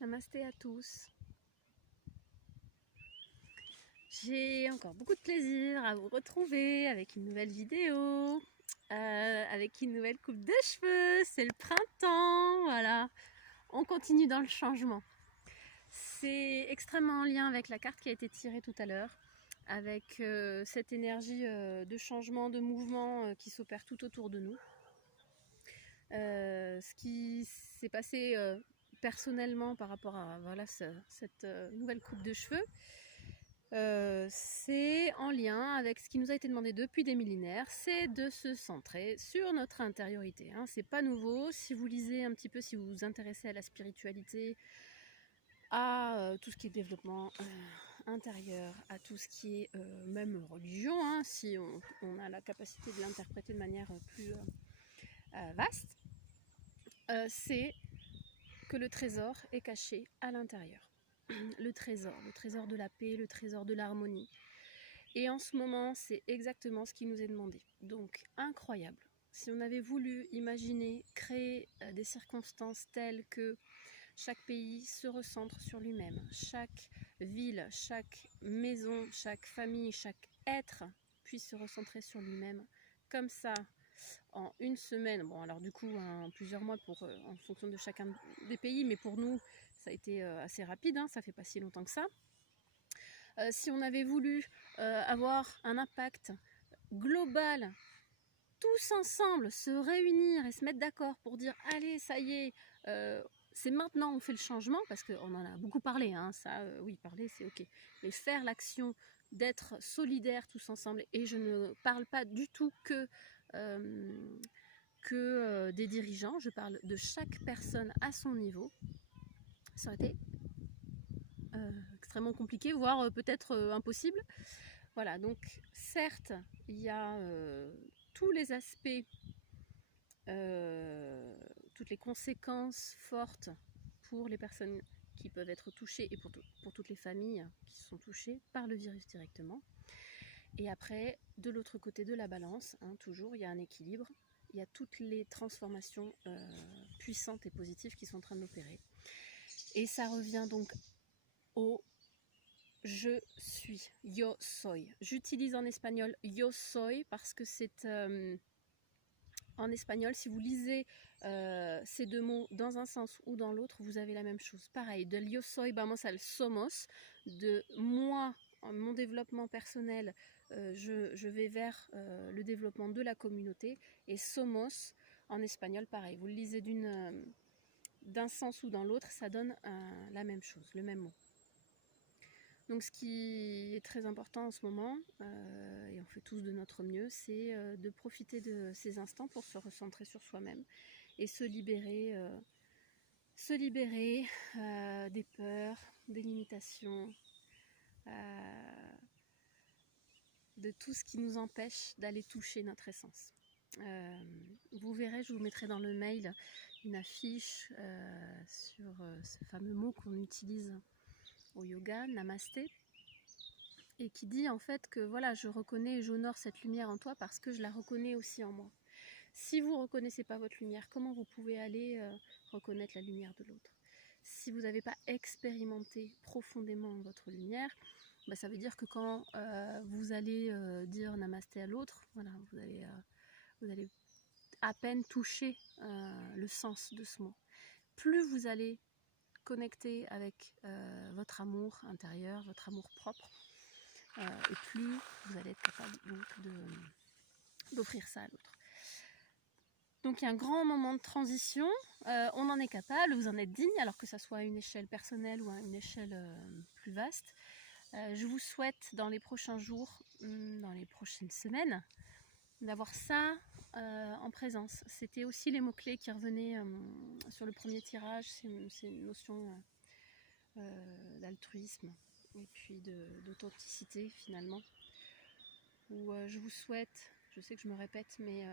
Namasté à tous. J'ai encore beaucoup de plaisir à vous retrouver avec une nouvelle vidéo, avec une nouvelle coupe de cheveux. C'est le printemps, voilà. On continue dans le changement. C'est extrêmement en lien avec la carte qui a été tirée tout à l'heure, avec cette énergie de changement, de mouvement qui s'opère tout autour de nous. Ce qui s'est passé personnellement par rapport à voilà, cette nouvelle coupe de cheveux, c'est en lien avec ce qui nous a été demandé depuis des millénaires, c'est de se centrer sur notre intériorité. Hein. C'est pas nouveau. Si vous lisez un petit peu, si vous vous intéressez à la spiritualité, à tout ce qui est développement intérieur, à tout ce qui est même religion, hein, si on a la capacité de l'interpréter de manière plus vaste, c'est que le trésor est caché à l'intérieur. Le trésor de la paix, le trésor de l'harmonie. Et en ce moment, c'est exactement ce qui nous est demandé. Donc, incroyable. Si on avait voulu imaginer, créer des circonstances telles que chaque pays se recentre sur lui-même, chaque ville, chaque maison, chaque famille, chaque être puisse se recentrer sur lui-même, comme ça, en une semaine, bon alors du coup plusieurs mois en fonction de chacun des pays, mais pour nous ça a été assez rapide, hein, ça fait pas si longtemps que ça. Si on avait voulu avoir un impact global, tous ensemble se réunir et se mettre d'accord pour dire allez ça y est, c'est maintenant on fait le changement, parce qu'on en a beaucoup parlé, hein, ça oui parler c'est ok, mais faire l'action d'être solidaires tous ensemble, et je ne parle pas du tout que des dirigeants, je parle de chaque personne à son niveau. Ça aurait été extrêmement compliqué, voire peut-être impossible. Voilà, donc certes, il y a tous les aspects, toutes les conséquences fortes pour les personnes qui peuvent être touchées et pour toutes les familles qui sont touchées par le virus directement. Et après, de l'autre côté de la balance, hein, toujours, il y a un équilibre. Il y a toutes les transformations puissantes et positives qui sont en train d'opérer. Et ça revient donc au je suis, yo soy. J'utilise en espagnol yo soy parce que c'est en espagnol, si vous lisez ces deux mots dans un sens ou dans l'autre, vous avez la même chose. Pareil, de yo soy, vamos al somos, de moi, mon développement personnel, je vais vers le développement de la communauté, et somos en espagnol, pareil, vous le lisez d'un sens ou dans l'autre, ça donne la même chose, le même mot. Donc ce qui est très important en ce moment, et on fait tous de notre mieux, c'est de profiter de ces instants pour se recentrer sur soi-même et se libérer des peurs, des limitations, de tout ce qui nous empêche d'aller toucher notre essence. Vous verrez, je vous mettrai dans le mail une affiche sur ce fameux mot qu'on utilise au yoga, namasté, et qui dit en fait que voilà, je reconnais et j'honore cette lumière en toi parce que je la reconnais aussi en moi. Si vous ne reconnaissez pas votre lumière, comment vous pouvez aller reconnaître la lumière de l'autre? Si vous n'avez pas expérimenté profondément votre lumière, bah, ça veut dire que quand vous allez dire namasté à l'autre, voilà, vous allez à peine toucher le sens de ce mot. Plus vous allez connecter avec votre amour intérieur, votre amour propre, et plus vous allez être capable d'offrir ça à l'autre. Donc il y a un grand moment de transition, on en est capable, vous en êtes digne, alors que ça soit à une échelle personnelle ou à une échelle plus vaste. Je vous souhaite dans les prochains jours, dans les prochaines semaines, d'avoir ça en présence. C'était aussi les mots-clés qui revenaient sur le premier tirage, c'est une notion d'altruisme et puis d'authenticité finalement, où je vous souhaite, je sais que je me répète, mais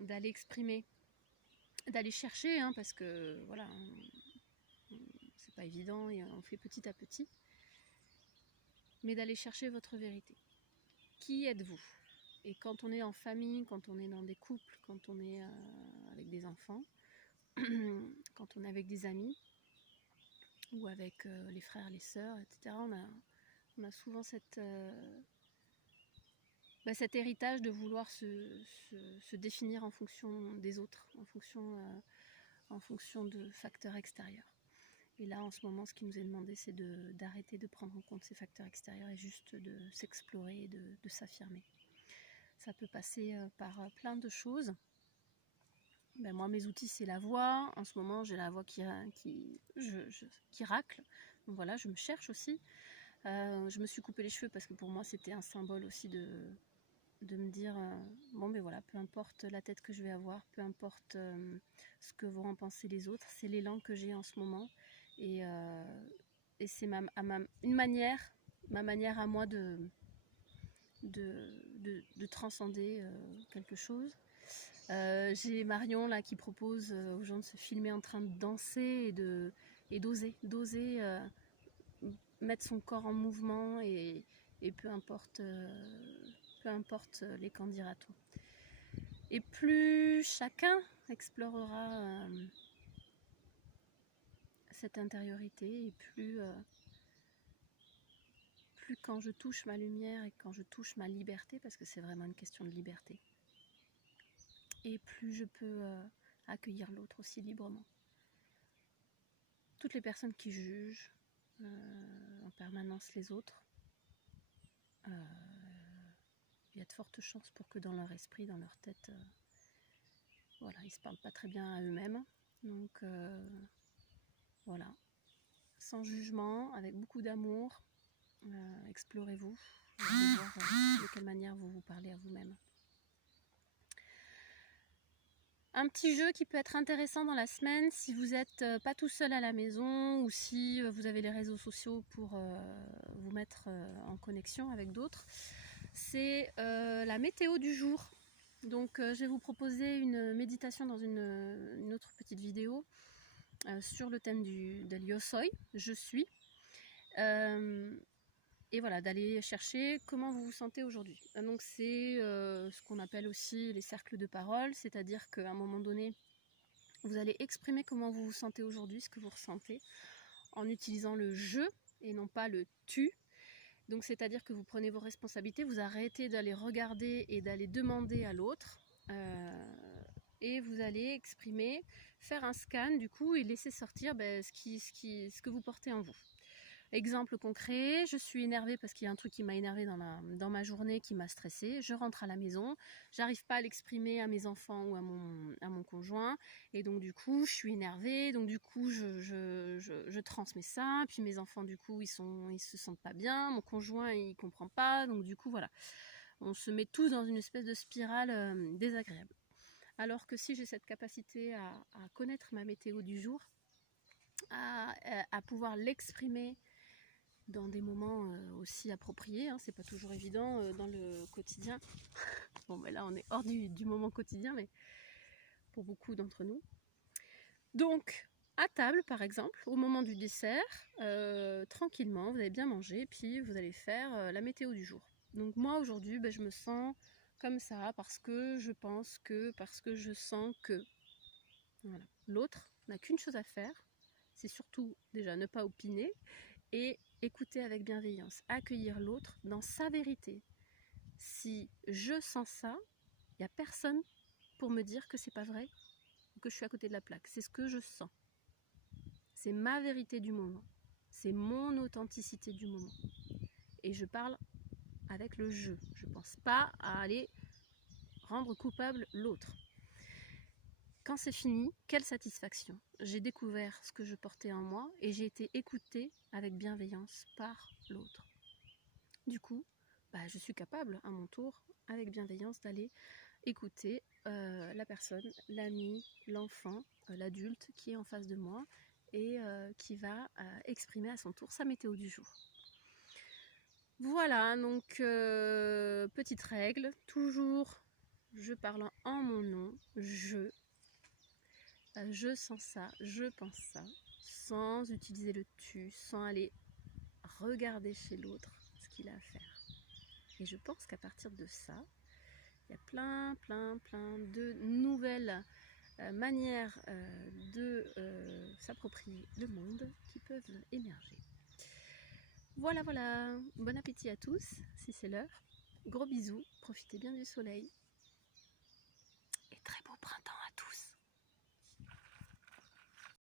d'aller exprimer, d'aller chercher, hein, parce que voilà, c'est pas évident et on fait petit à petit, mais d'aller chercher votre vérité. Qui êtes-vous? Et quand on est en famille, quand on est dans des couples, quand on est avec des enfants, quand on est avec des amis, ou avec les frères, les sœurs, etc. On a souvent cet héritage de vouloir se définir en fonction des autres, en fonction de facteurs extérieurs. Et là, en ce moment, ce qui nous est demandé, c'est d'arrêter de prendre en compte ces facteurs extérieurs et juste de s'explorer et de s'affirmer. Ça peut passer par plein de choses. Ben, moi, mes outils, c'est la voix. En ce moment, j'ai la voix qui racle. Donc voilà, je me cherche aussi. Je me suis coupé les cheveux parce que pour moi, c'était un symbole aussi de me dire, bon, ben voilà, peu importe la tête que je vais avoir, peu importe ce que vont en penser les autres, c'est l'élan que j'ai en ce moment. Et c'est ma manière à moi de transcender quelque chose. J'ai Marion là qui propose aux gens de se filmer en train de danser et d'oser mettre son corps en mouvement et peu importe les qu'en dira-t-on. Et plus chacun explorera cette intériorité et plus quand je touche ma lumière et quand je touche ma liberté, parce que c'est vraiment une question de liberté, et plus je peux accueillir l'autre aussi librement. Toutes les personnes qui jugent en permanence les autres, il y a de fortes chances pour que dans leur esprit, dans leur tête, voilà, ils ne se parlent pas très bien à eux-mêmes. Donc voilà, sans jugement, avec beaucoup d'amour, explorez-vous, vous allez voir de quelle manière vous vous parlez à vous-même. Un petit jeu qui peut être intéressant dans la semaine si vous n'êtes pas tout seul à la maison ou si vous avez les réseaux sociaux pour vous mettre en connexion avec d'autres, c'est la météo du jour. Donc je vais vous proposer une méditation dans une autre petite vidéo sur le thème de Yosoi, je suis. Et voilà, d'aller chercher comment vous vous sentez aujourd'hui. Donc c'est ce qu'on appelle aussi les cercles de parole, c'est-à-dire qu'à un moment donné, vous allez exprimer comment vous vous sentez aujourd'hui, ce que vous ressentez, en utilisant le je et non pas le tu. Donc c'est-à-dire que vous prenez vos responsabilités, vous arrêtez d'aller regarder et d'aller demander à l'autre, et vous allez exprimer, faire un scan du coup et laisser sortir ce que vous portez en vous. Exemple concret, je suis énervée parce qu'il y a un truc qui m'a énervée dans ma journée, qui m'a stressée. Je rentre à la maison, j'arrive pas à l'exprimer à mes enfants ou à mon conjoint, et donc du coup je suis énervée, donc du coup je transmets ça, puis mes enfants du coup ils se sentent pas bien, mon conjoint il comprend pas, donc du coup voilà, on se met tous dans une espèce de spirale désagréable. Alors que si j'ai cette capacité à connaître ma météo du jour, à pouvoir l'exprimer dans des moments aussi appropriés, hein, c'est pas toujours évident dans le quotidien. Bon, ben là on est hors du moment quotidien, mais pour beaucoup d'entre nous. Donc, à table par exemple, au moment du dessert, tranquillement, vous allez bien manger, puis vous allez faire la météo du jour. Donc moi aujourd'hui, je me sens comme ça parce que je pense que, parce que je sens que. Voilà. L'autre n'a qu'une chose à faire, c'est surtout déjà ne pas opiner et écouter avec bienveillance, accueillir l'autre dans sa vérité. Si je sens ça, il n'y a personne pour me dire que c'est pas vrai ou que je suis à côté de la plaque. C'est ce que je sens. C'est ma vérité du moment. C'est mon authenticité du moment. Et je parle avec le je. Je ne pense pas à aller rendre coupable l'autre. Quand c'est fini, quelle satisfaction! J'ai découvert ce que je portais en moi et j'ai été écoutée avec bienveillance par l'autre. Du coup, je suis capable à mon tour, avec bienveillance, d'aller écouter la personne, l'ami, l'enfant, l'adulte qui est en face de moi et qui va exprimer à son tour sa météo du jour. Voilà, donc petite règle, toujours je parle en mon nom, je sens ça, je pense ça, sans utiliser le tu, sans aller regarder chez l'autre ce qu'il a à faire. Et je pense qu'à partir de ça, il y a plein de nouvelles manières de s'approprier le monde qui peuvent émerger. Voilà, voilà, bon appétit à tous, si c'est l'heure. Gros bisous, profitez bien du soleil.